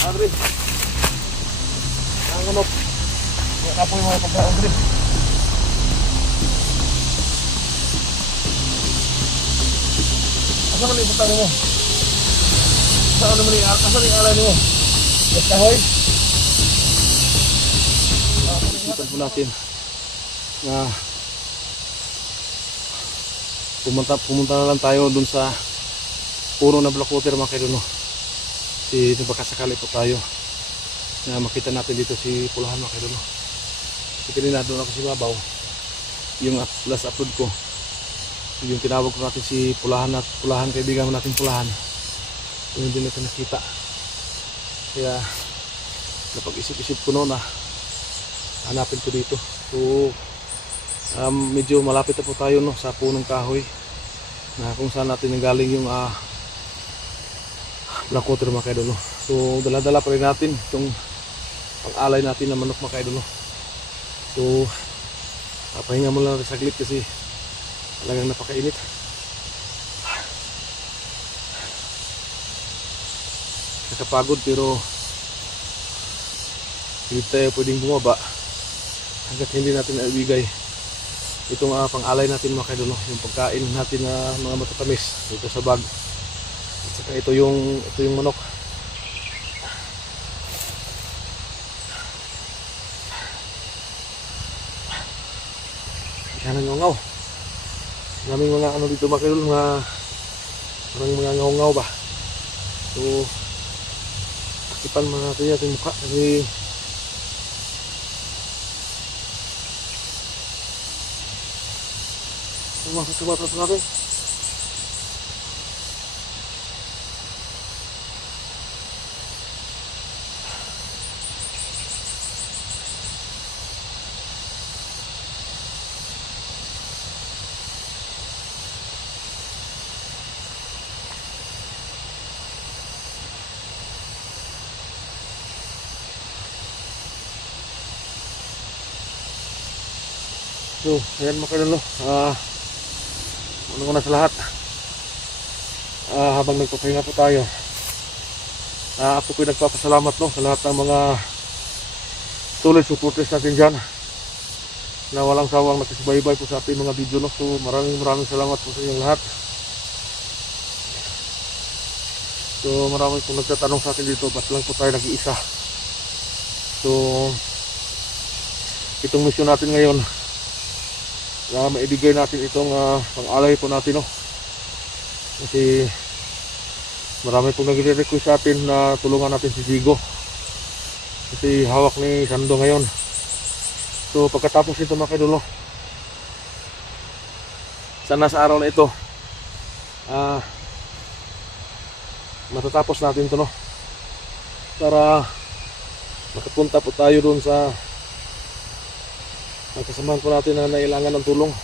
Adri. Ang manok. Wala po yung mga pagkaon din. Asa man yung pagkaon mo? Asa yung alay mo? Yes, kahoy? Ipan po natin na pumunta na lang tayo dun sa puro na black water mga kaidono. Kasi baka sakali po tayo na makita natin dito si Pulahan mga kaidono. Kasi kanina doon ako si Babaw, yung last upload ko, yung tinawag ko natin si Pulahan at Pulahan, kaibigan natin Pulahan, yung hindi natin nakita. Kaya napag-isip-isip ko noon na hanapin ko dito. So medyo malapit na po tayo no, sa punong kahoy na kung saan natin nanggaling yung black water mga kaidolo. So dala-dala pa rin natin itong pang-alay natin na manok mga kaidolo. So pahinga mo lang rin saglit kasi talagang napakainit. Nakapagod pero hindi tayo pwedeng bumaba hanggat hindi natin naibigay itong pang-alay natin mga kaidolo, yung pagkain natin na mga matatamis dito sa bag. At saka ito yung manok. Yan ang ngaw-ngaw. Maraming mga ano dito mga kaidolo, maraming mga ngaw-ngaw ba. So takipan mga natin yung mukha kasi sumatat natin. So, ayan mga kaidolo, una sa lahat, habang nagpapahinga po tayo, ako po nagpapasalamat no, sa lahat ng mga solid supporters natin dyan na walang sawang nakisubaybay po sa ating mga video no. So maraming salamat po sa inyong lahat. So maraming po nagtatanong sa atin dito, ba't lang po tayo nag-iisa. So itong mission natin ngayon na maibigay natin itong pang-alay po natin no. Kasi marami pong nagre-request sa atin na tulungan natin si Jigo kasi hawak ni Sando ngayon. So pagkatapos ito mga kaidolo, sana sa araw na ito matatapos natin ito no, para makapunta po tayo doon sa ang kasamahan po natin na nailangan ng tulong.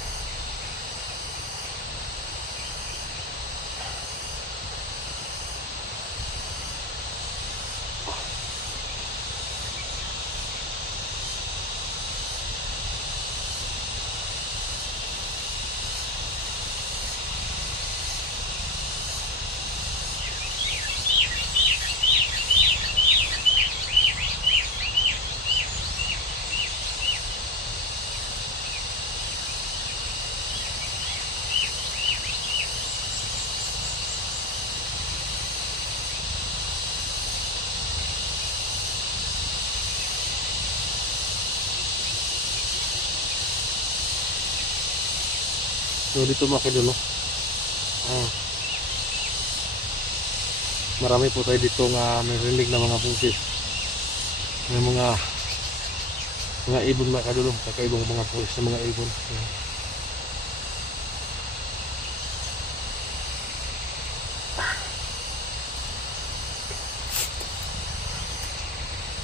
So dito mga kaidolo, marami po tayo dito nga narinig na mga boses, may mga ibon mga kaidolo, kakaibang mga boses na mga ibon.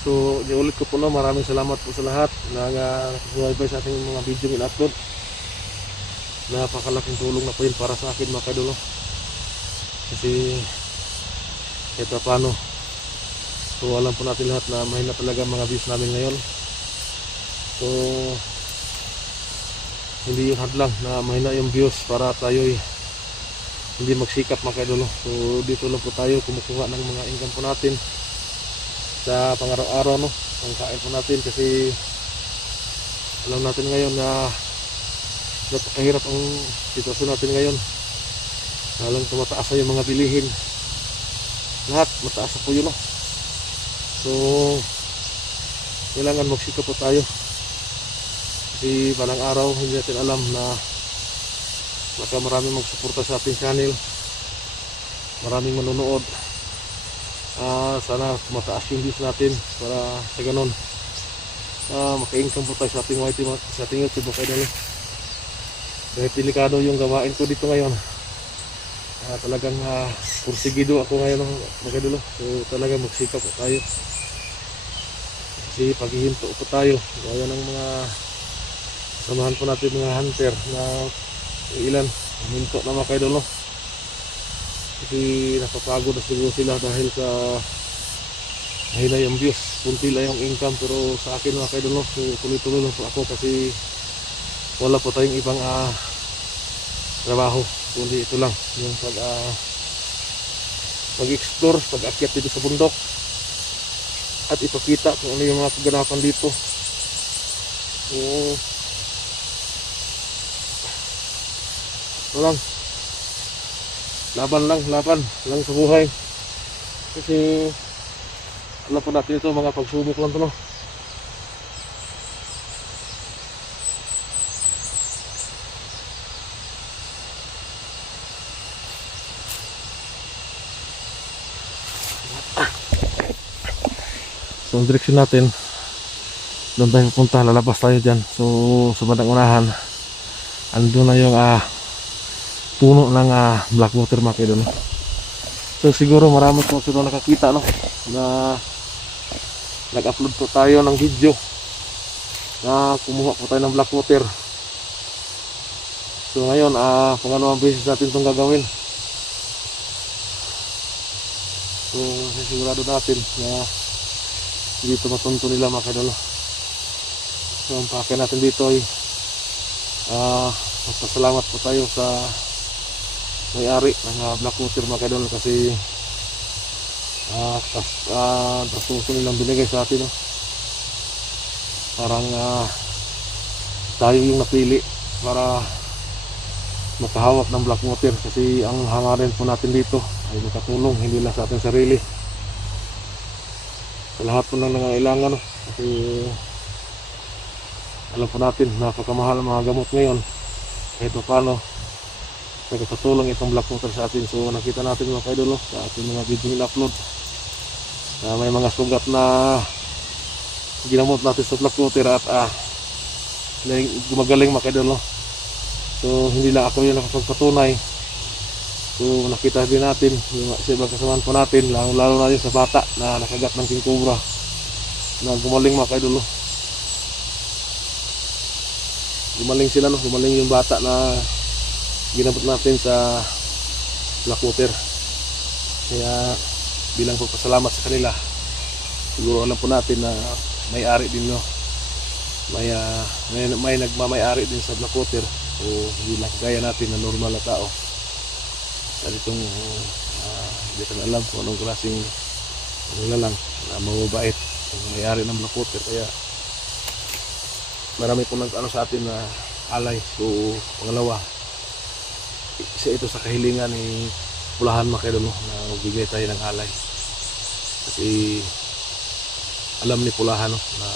So ulit ko po no, maraming salamat po sa lahat na nakasubaybay sa ating mga video in-upload. Napakalaking tulong na po yun para sa akin mga kaidolo, kasi kahit paano, so alam po natin lahat na mahina talaga mga views namin ngayon. So hindi yung hadlang na mahina yung views para tayo hindi magsikap mga kaidolo. So dito lang po tayo kumukuha ng mga income po natin sa pang-araw-araw, no, ang kain po natin, kasi alam natin ngayon na napakahirap ang sitwasyon natin ngayon. Halang tumataas na yung mga bilihin, lahat mataas na po yun, no? So kailangan magsikap po tayo, kasi balang araw hindi natin alam na baka maraming magsuporta sa ating channel, maraming manonood. Sana mataas yung views natin para sa ganon maka-income po tayo sa ating YouTube, okay na, no? Kahit delikado yung gawain ko dito ngayon, talagang pursigido ako ngayon, mga idol. So talagang magsikap po tayo, kasi paghihinto po tayo gaya ng mga samahan po natin, mga hunter na ilan huminto na, mga idol, no? Kasi napapagod na siguro sila dahil sa mahina yung views, kunti lang yung income. Pero sa akin, mga idol, no, so tuloy-tuloy lang po ako, kasi wala po tayong ibang trabaho kundi ito lang, yung pag-explore, pag-akyat dito sa bundok at ipakita kung ano yung mga kaganapan dito. So ito lang, laban lang sa buhay, kasi alam po natin ito, mga pagsubok lang ito, no? So ang direksyon natin, doon tayo pupunta, lalabas tayo dyan. So sa bandang unahan, andun na yung puno ng Blackwater, mga idol. So siguro marami po sila nakakita, no, na nag-upload po tayo ng video na kumuha po tayo ng Blackwater. So ngayon, pangalawang beses natin itong gagawin. So sigurado natin na dito matunto nila, mga idol. So ang pake natin dito ay magpasalamat po tayo sa may-ari ng Blackwater, mga idol, kasi trasuso nilang binigay sa atin, no? Parang tayo yung napili para makahawak ng Blackwater, kasi ang hangarin po natin dito ay makatulong hindi lang sa ating sarili, sa lahat po ng nangangailangan, no? Kasi alam po natin napakamahal ang mga gamot ngayon, kahit pa paano nagkatulong itong Blackwater sa atin. So nakita natin, mga idol, sa ating mga video in-upload na may mga sugat na ginamot natin sa Blackwater at gumagaling, mga idol, no? So hindi lang ako yung nakapagpatunay. So nakita din natin yung sa ibang kasamahan po natin, lalo na yung sa bata na nakagat ng king cobra na gumaling, mga idol, no? Gumaling sila, no? Gumaling yung bata na ginamot natin sa Blackwater. Kaya bilang pagpasalamat sa kanila, siguro alam po natin na may-ari din, no? May nagmamay-ari din sa Blackwater. So hindi lang gaya natin na normal na tao. Dahil itong hindi ko na alam kung anong klaseng lang na mababait ang may-ari ng Blackwater. Kaya marami po nag-ano sa atin na alay. So pangalawa, isa ito sa kahilingan ni Pulahan, mga idol, na magbigay tayo ng alay, kasi alam ni Pulahan, no, na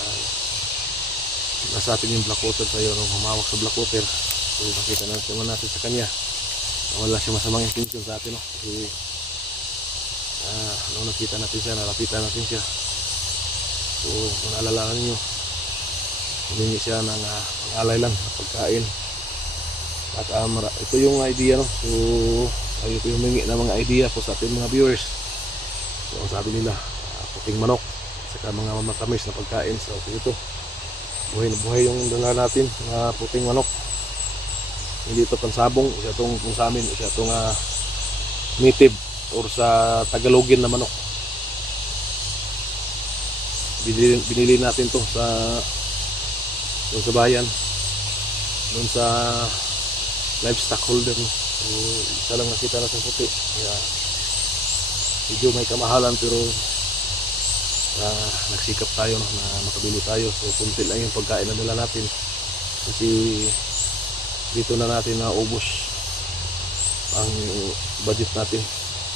nasa atin yung Blackwater, tayo nung humawak sa Blackwater. So nakita natin sa kanya na wala siya masamang intensyon sa atin, no? Kasi nung nakita natin siya, nalapitan natin siya. So kung naalala ninyo, humingi siya ng alay lang na pagkain. At ito yung idea, no? So tayo po yung humingi ng mga idea po sa ating mga viewers. So ang sabi nila, puting manok saka mga matamis na pagkain. So ito, buhay na buhay yung dala natin na puting manok. Hindi ito pansabong, isa itong kung sa amin, isa itong native or sa Tagalogin na manok. Binili natin to doon sa bayan, doon sa livestock holder. So isa lang nakita natin puti, kaya medyo may kamahalan, pero nagsikap tayo, no, na makabili tayo. So kunti lang yung pagkain na dala natin kasi dito na natin naubos ang budget natin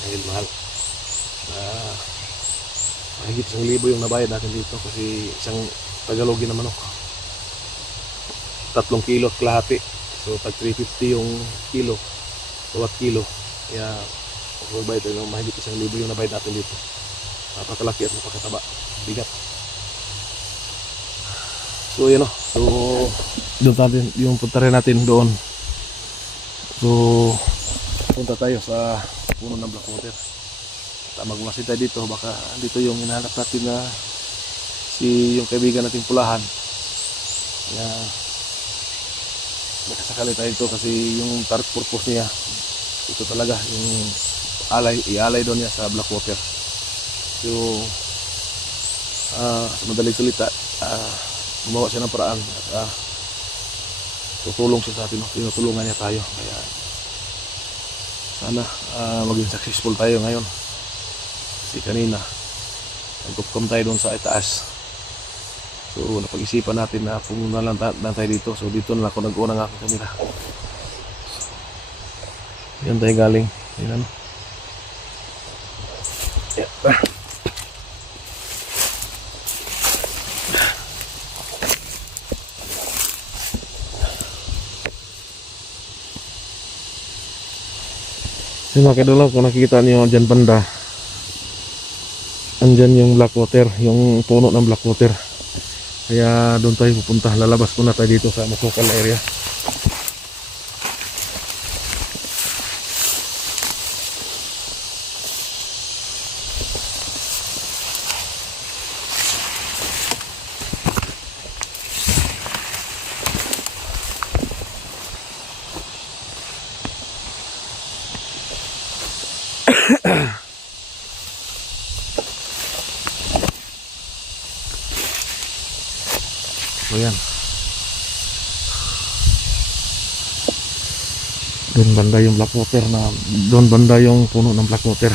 dahil mahal. Mahigit 1,000 yung nabayad natin dito kasi isang Tagalogin na manok, 3 kilo at kalahati. So tag 350 yung kilo, bawat kilo. Kaya magbayad tayo ng mahigit 1,000 yung nabayad natin dito. Napakalaki at napakataba, bigat. So yun, no. So doon natin yung punta rin natin doon. So punta tayo sa puno ng Blackwater. Magmasid tayo dito, baka dito yung hinahanap natin na yung kaibigan nating pulahan. Kaya nakasakali tayo ito kasi yung target purpose niya ito talaga, yung ialay doon niya sa Blackwater. So sa madaling salita, gumawa siya ng paraan at tutulong siya sa atin, tinutulungan niya tayo. Kaya sana maging successful tayo ngayon. Kasi kanina nagkupkom tayo doon sa itaas. So napag-isipan natin na pumunta lang tayo dito. So dito na ako nag-una ng aking kamera. Yan tayo galing. Yan, ano? Yeah. Yung mga kadulaw, kung nakikita niyo dyan banda, andyan yung Blackwater, yung puno ng Blackwater. Kaya doon tayo pupunta. Lalabas muna tayo dito sa masukal area. So yan, doon banda yung Blackwater, na doon banda yung puno ng Blackwater.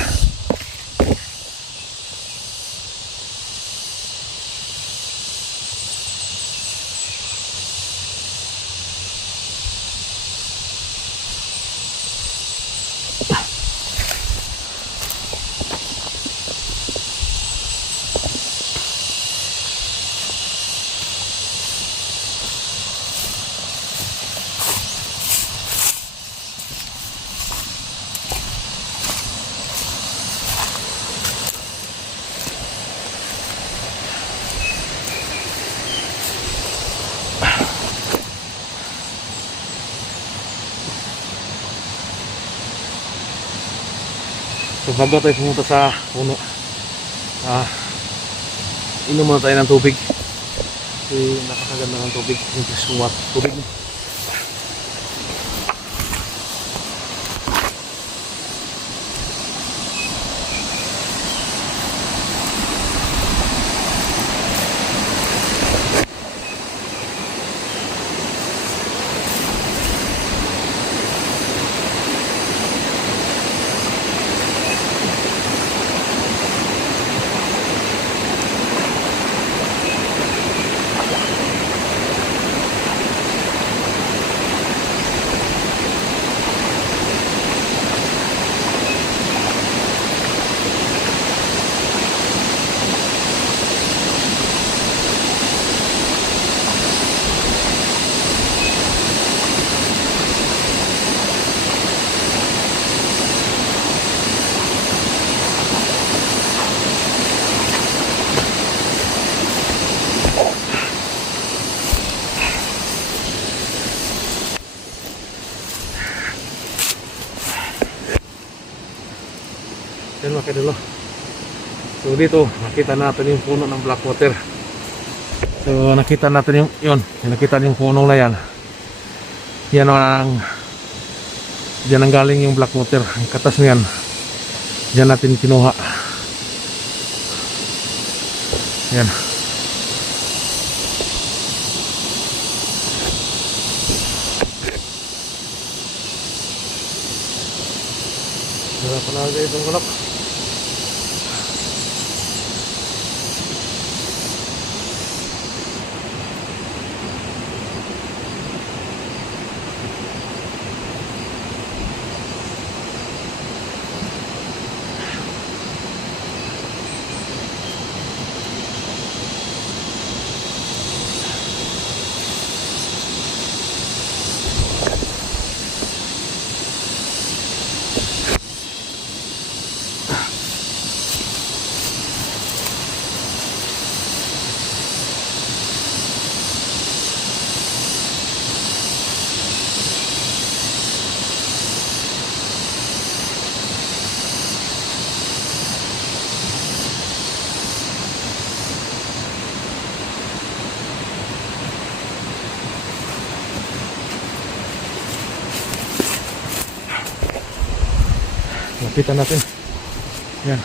So bago tayo pumunta sa puno, inom muna tayo ng tubig. Kasi napakaganda ng tubig, yung suwat tubig. Yan mga kadulo. So dito nakita natin yung puno ng Blackwater. So nakita natin yung nakita yung puno na yan. Yan ang diyan ang galing yung Blackwater. Ang katas niyan, diyan natin kinuha. Yan. Wala pa na itong manok. Kita natin. Yan.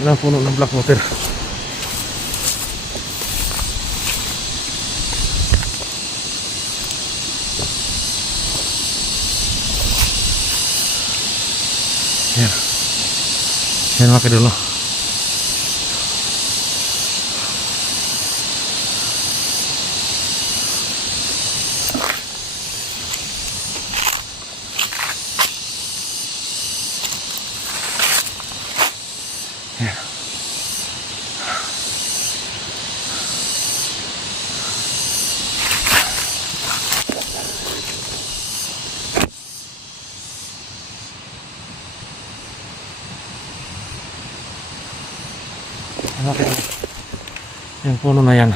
Yan ang puno ng black water. Yan. Yan mga kadolo. Yan. Okay. Yung puno na yan.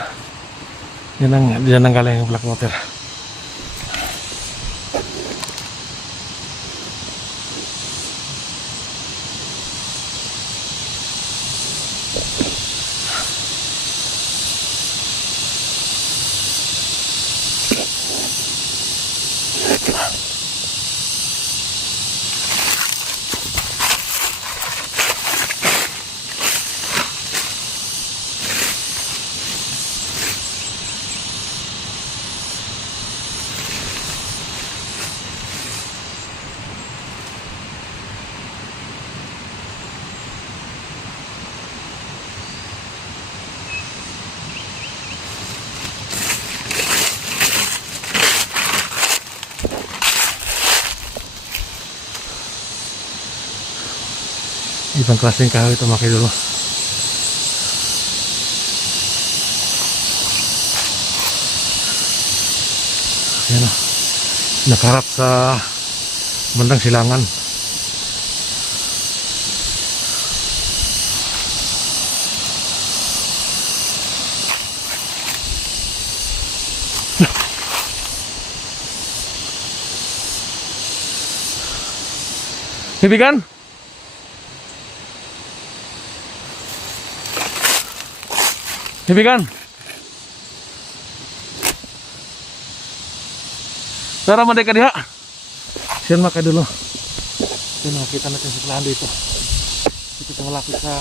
Yan ang galing yung black water. Ibang klaseng kahoy ito mga kadolo. Ayan o. Nakaharap sa bandang silangan. Kaibigan? Kaibigan? Tara manday ka diha. Siyan mga kadolo. Yan, nakita natin sa plahan dito. Dito sa malapit sa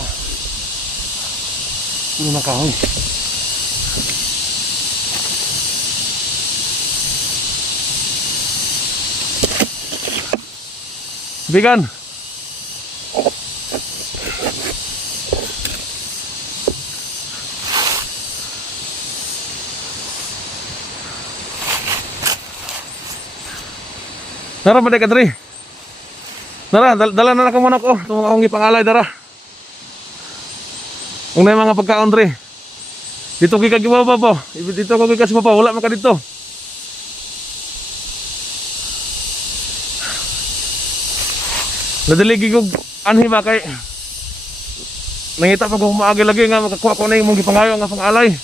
puno ng kahoy. Kaibigan? Nara ba ka diri? Nara, dala na ako muna ko. Itong akong ipangalay dara. Kung na yung mga pagkaon diri. Dito kika gibaba po. Dito ko kika sa papa. Wala man ka dito. Nadaligi ko anhi ba kay nangita pa kong maagi lagi nga makakuha ko na yung mong gipangayo nga pangalay.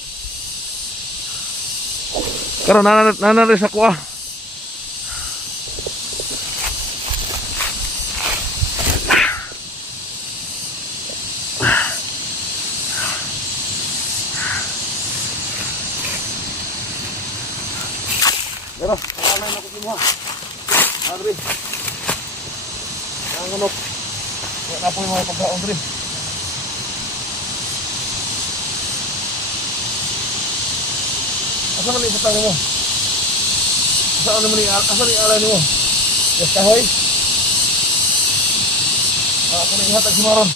Karon nanari sa kuha. Pero, pangalay na ko kimuha. Adri. Ang gunok. Wala po yung mga pagkaon diri. Asa man ibutang mo? Asa ni alay mo? Yes kahoy. Ako ni ihatag si Maron.